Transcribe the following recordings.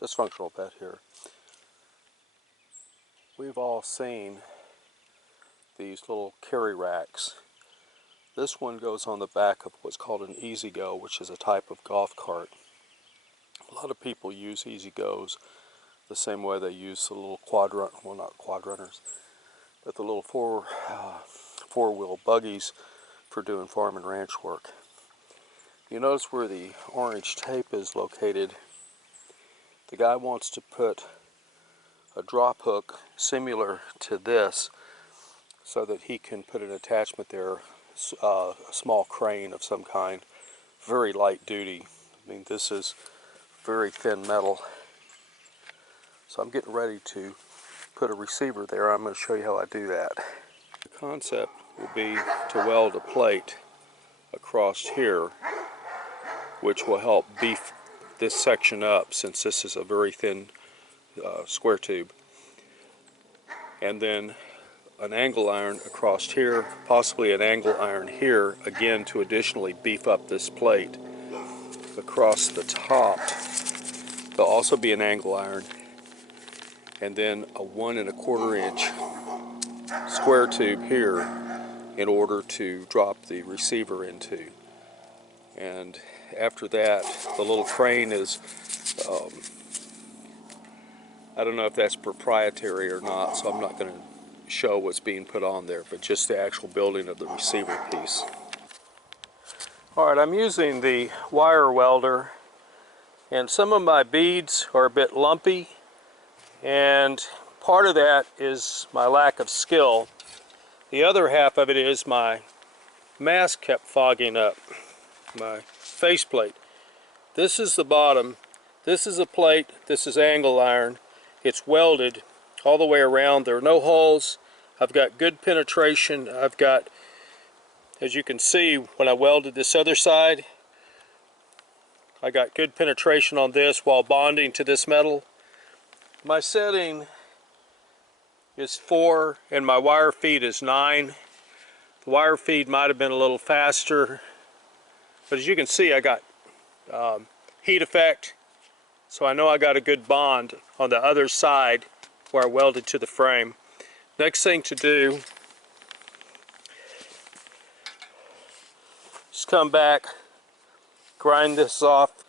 dysfunctional bed here. We've all seen these little carry racks. This one goes on the back of what's called an E-Z-Go, which is a type of golf cart. A lot of people use E-Z-Gos the same way they use the little well, not quad runners, but the little four-wheel buggies for doing farm and ranch work. You notice where the orange tape is located. The guy wants to put a drop hook similar to this so that he can put an attachment there, a small crane of some kind, very light duty. I mean, this is very thin metal. So I'm getting ready to put a receiver there. I'm going to show you how I do that. The concept will be to weld a plate across here, which will help beef this section up, since this is a very thin square tube. And then an angle iron across here, possibly an angle iron here, again to additionally beef up this plate. Across the top, there'll also be an angle iron, and then a 1 1/4 inch square tube here in order to drop the receiver into. And after that, the little crane is, I don't know if that's proprietary or not, so I'm not going to show what's being put on there, but just the actual building of the receiver piece. Alright, I'm using the wire welder, and some of my beads are a bit lumpy, and part of that is my lack of skill. The other half of it is my mask kept fogging up, my faceplate. This is the bottom, this is a plate, this is angle iron. It's welded all the way around. There are no holes. I've got good penetration. I've got, as you can see, when I welded this other side, I got good penetration on this while bonding to this metal. My setting is 4 and my wire feed is 9. The wire feed might have been a little faster, but as you can see, I got heat effect, so I know I got a good bond on the other side where I welded to the frame. Next thing to do is come back, grind this off,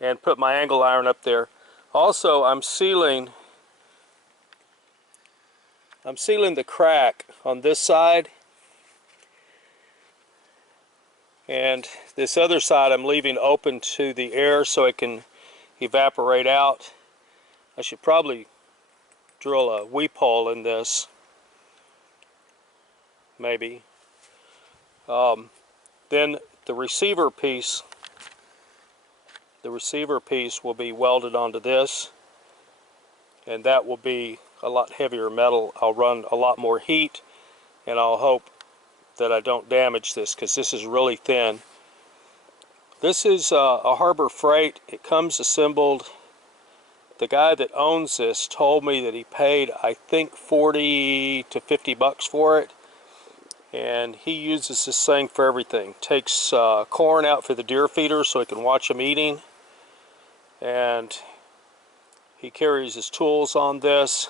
and put my angle iron up there. Also, I'm sealing the crack on this side, and this other side I'm leaving open to the air so it can evaporate out. I should probably drill a weep hole in this, maybe. Then the receiver piece will be welded onto this, and that will be a lot heavier metal. I'll run a lot more heat, and I'll hope that I don't damage this, because this is really thin. This is a Harbor Freight. It comes assembled. The guy that owns this told me that he paid, I think, 40 to 50 bucks for it, and he uses this thing for everything. Takes corn out for the deer feeder so he can watch them eating, and he carries his tools on this.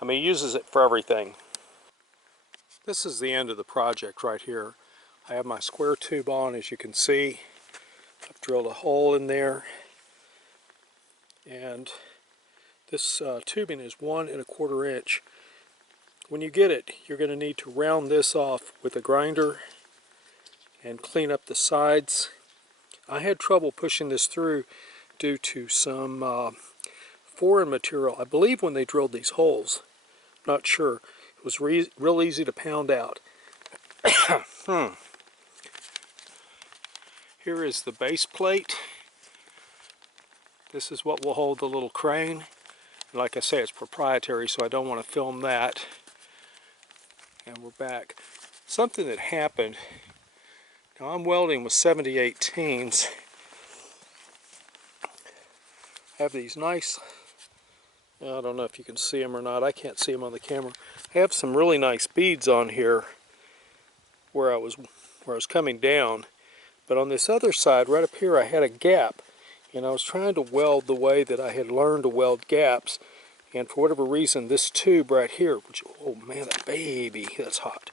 I mean, he uses it for everything. This is the end of the project right here. I have my square tube on, as you can see. I've drilled a hole in there, and this tubing is 1 1/4 inch. When you get it, you're going to need to round this off with a grinder and clean up the sides. I had trouble pushing this through due to some foreign material, I believe, when they drilled these holes. Not sure. It was real easy to pound out. Here is the base plate. This is what will hold the little crane. Like I say, it's proprietary, so I don't want to film that. And we're back. Something that happened. Now I'm welding with 7018s. I have these nice, I don't know if you can see them or not. I can't see them on the camera. I have some really nice beads on here where I was coming down. But on this other side, right up here, I had a gap. and I was trying to weld the way that I had learned to weld gaps, and for whatever reason this tube right here, which, oh man, that baby, that's hot.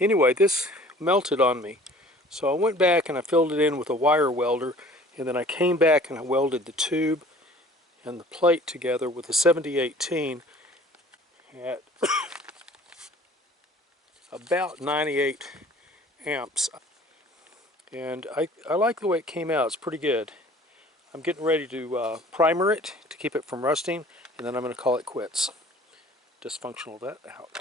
Anyway, this melted on me, so I went back and I filled it in with a wire welder, and then I came back and I welded the tube and the plate together with a 7018 at about 98 amps, and I like the way it came out. It's pretty good. I'm getting ready to primer it to keep it from rusting, and then I'm going to call it quits. Dysfunctional that out.